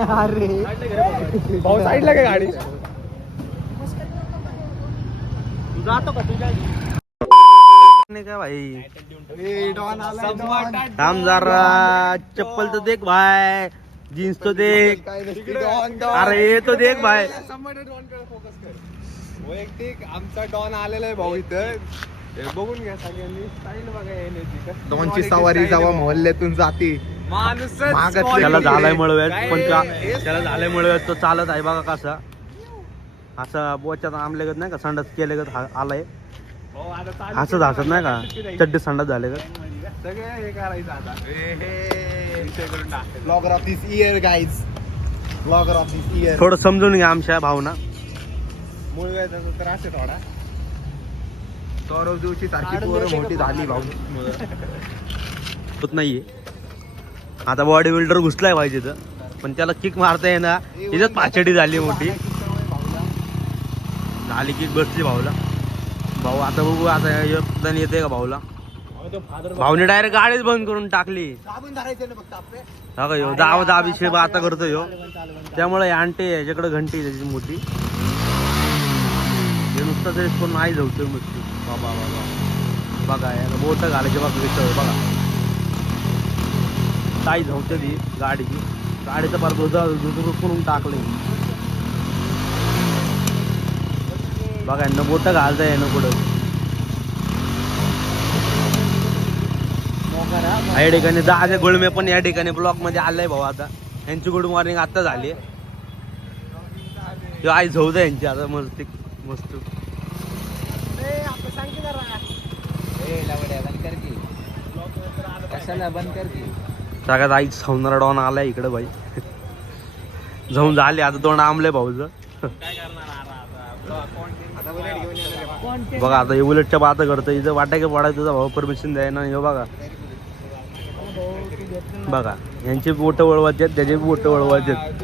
अरे भाऊ साईडला काय गाडी जातो का तुझ्या नाही का भाई थांब जरा चप्पल तो देख भाई जीन्स तो देख अरे ये तो देख भाई वैयक्तिक आमचा डॉन आलेला आहे भाऊ इथं हे बघून घ्या सगळ्यांनी स्टाईल बघा येण्याची डॉनची सवारी जेव्हा मोहल्ल्यातून जाते माणूस त्याला झालाय मळव्यात पण त्याला झालाय मळव्यात तो चालत आहे बघा कसा असा बोच्यात आमलेगत नाही का संडास केलेगत आलाय हसत हसत नाही का चड्डी संडास झाले का सगळे हे करायचं आता blogger of this year guys blogger of this year थोडं समजून घ्या आमच्या भावना मूळ व्याजाचा त्रास आहे थोडा सौरव दिवशी सारखी पोरं मोठी झाली भाऊ होत नाहीये आता बॉडी बिल्डर घुसलाय पाहिजे तर पण त्याला किक मारता येणार इथंच पाचडी झाली मोठी झाली किक बसली भाऊला भाऊ आता बघू आता योगदान येते का भाऊला भाऊने डायरेक्ट गाडीच बंद करून टाकली हा का ह्यो दाव दाबी शेब आता करतो ह्यो त्यामुळे आणते याच्याकडे घंटी त्याची मोठी हे नुसतं तरी कोण नाही जाऊतोय मस्त बाबा बाबा बघा याला बोट घालायचे बघा विषय बघा ताई धावते ती गाडीची गाडीचं फार करून टाकले बघा यांना बोट घालता येणं पुढं या ठिकाणी दहा गुळमे पण या ठिकाणी ब्लॉक मध्ये आलाय भाऊ आता यांची गुड मॉर्निंग आता झाली आई झोवत यांची आता मस्त मस्त सगळ्यात आई सौंदर्य डॉन आलाय इकडे भाई जाऊन झाले आता तोंड आमले भाऊचं बघा आता हे उलटच्या बात करतं इथं वाटाय पडाय तुझा भाऊ परमिशन द्यायना हे बघा बघा यांची बोट वळवायचे आहेत त्याचे बोट वळवायचे आहेत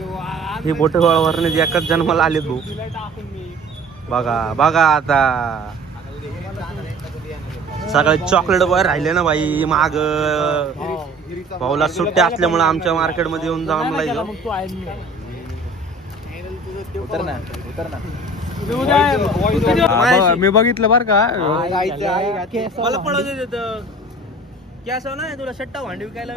ही बोट वळवण्याचे एकाच जन्माला आलेत भाऊ बघा बघा आता सगळे चॉकलेट बॉय राहिले ना भाई माग भाऊला सुट्ट्या असल्यामुळे आमच्या मार्केट मध्ये येऊन जमलाय मी बघितलं बर का मला पळू देत कॅस ना तुला शट्टा भांडी विकायला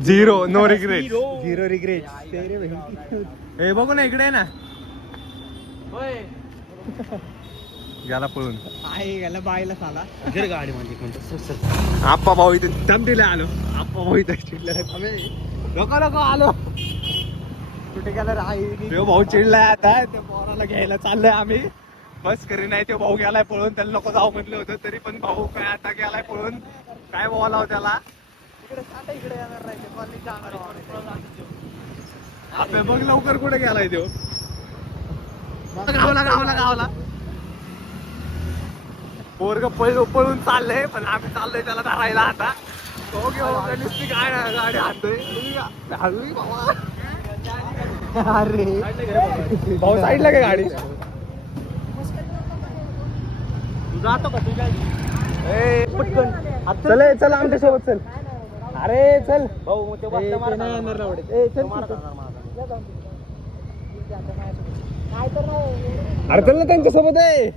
zero no regret zero regret हे बघू ना इकडे ना गेला पळून गेला बाईला साला गाडी म्हणजे आप्पा भाऊ इथे दम दिला आलो आप्पा भाऊ इथे चिडला नको नको आलो कुठे गेला राही तो भाऊ चिडलाय आता त्या पोराला घ्यायला चाललंय आम्ही बस करी नाही तो भाऊ गेलाय पळून त्याला नको जाऊ म्हटलं होतं तरी पण भाऊ काय आता गेलाय पळून काय बोलावं त्याला इकडे येणार नाही आता बघ लवकर कुठे गेलाय तो गावला गावला गावला पोरग पळून चाललंय पण आम्ही चाललोय त्याला धरायला आता तो घेऊन नुसती गाडी हातोय हळू बाबा अरे भाऊ साईडला काय गाडी तू जातो का तुझ्या पटकन चल चल आमच्या सोबत चल अरे चल भाऊ ते चल अरे चल ना त्यांच्या सोबत आहे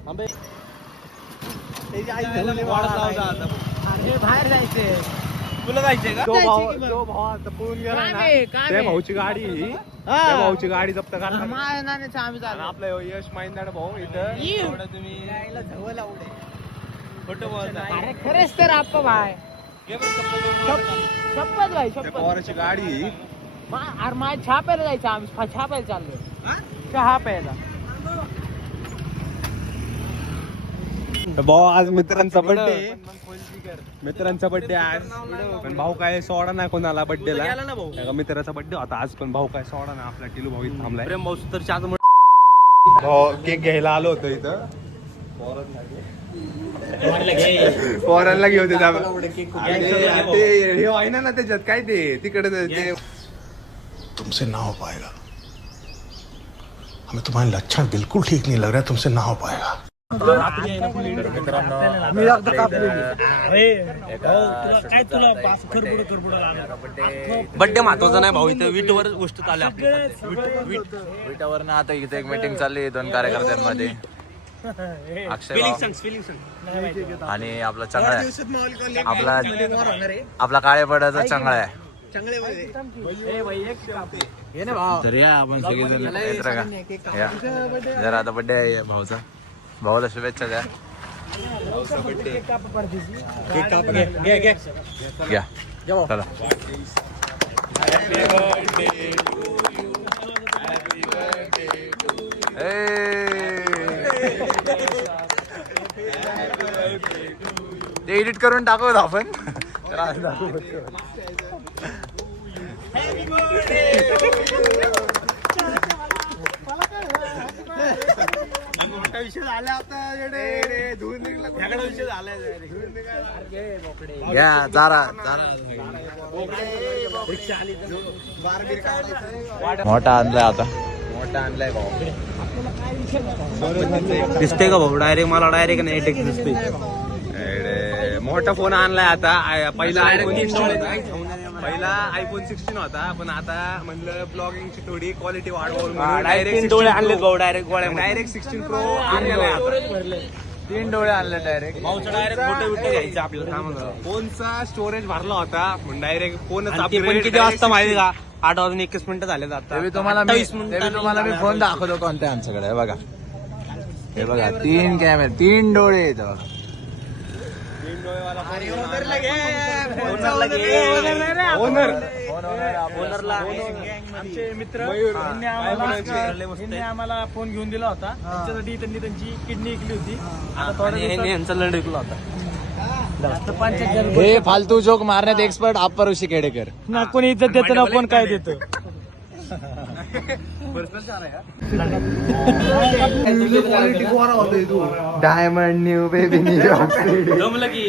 बाहेर जायचे तुला जायचंय का तो भाऊ आता पळून गेला ना त्या भाऊची गाडी ही त्या भाऊची गाडी जप्त करणार आम्ही आणि आपलं यश माहिंदाड भाऊ इथं तुम्ही अरे खरेच तर आप्पा भाई शपथ भाई त्या शपथ पोराची गाडी ही अरे माझ्या छापायला जायचं आम्ही छापायला चाललोय चहा प्यायला भाऊ आज मित्रांचा बर्थडे मित्रांचा बर्थडे आज पण भाऊ काय सोडा नाही कोणाला बर्थडेला गेला ना भाऊ एका मित्राचा बर्थडे होता आज पण भाऊ काय सोडा ना आपला टिलू भाऊ इथं थांबलाय प्रेम भाऊ तर चार भाऊ केक घ्यायला आलो होतो इथं पोरांना घेऊ दे हे आहे ना त्याच्यात काय ते तिकडे ते तुमसे ना हो पाएगा हमें तुम्हारे लक्षण बिल्कुल ठीक नहीं लग रहा है तुमसे ना हो पाएगा बड्डे महत्वाचा नाही भाऊ, इथं वीटवर गोष्ट चालू आहे आपली. विटावर ना आता इथे एक मीटिंग चालली 2 कार्यकर्त्यांमध्ये. अक्षय भाऊ आणि आपला चंगळा आपला काळे पडायचा चंगळा आहे. तर या आपण सगळेजण येत्र का या जरा आता बड्डे आहे भाऊचा. भाऊला शुभेच्छा द्या. घ्या चला. ते एडिट करून टाकूत आपण. विषय झाला आता घ्या चारा मोठा आणलाय आता. मोठा आणलाय भाऊ. दिसते का भाऊ? डायरेक्ट मला डायरेक्ट नाही दिसते. मोठा फोन आणलाय आता. पहिला आयफोन 16 होता, पण आता म्हणलं ब्लॉगिंगची थोडी क्वालिटी वाढवून डायरेक्ट डोळे आणले भाऊ. डायरेक्ट 16 प्रो आणलेला आहे आता. 3 डोळे आणले डायरेक्ट. भाऊचा डायरेक्ट फोटो घ्यायचे आपल्याला. काम फोनचा स्टोरेज भरला होता म्हणून डायरेक्ट फोनच. पण किती वाजता माहिती का? 8:21 झाले आता. तुम्हाला मी फोन दाखवतो कोणत्या आमच्याकडे. हे बघा, हे बघा 3 कॅमेरे 3 डोळे आहेत बघा. आमचे मित्र यांनी आम्हाला फोन घेऊन दिला होता. त्याच्यासाठी त्यांनी त्यांची किडनी विकली होती. आता यांचा लंड विकला होता. हे फालतू जोक मारण्यात एक्सपर्ट आप्पारुषी खेडेकर. ना कोणी इज्जत देतं ना कोण काय देतं. डायमंड न्यू बेबी न्यू जमलं की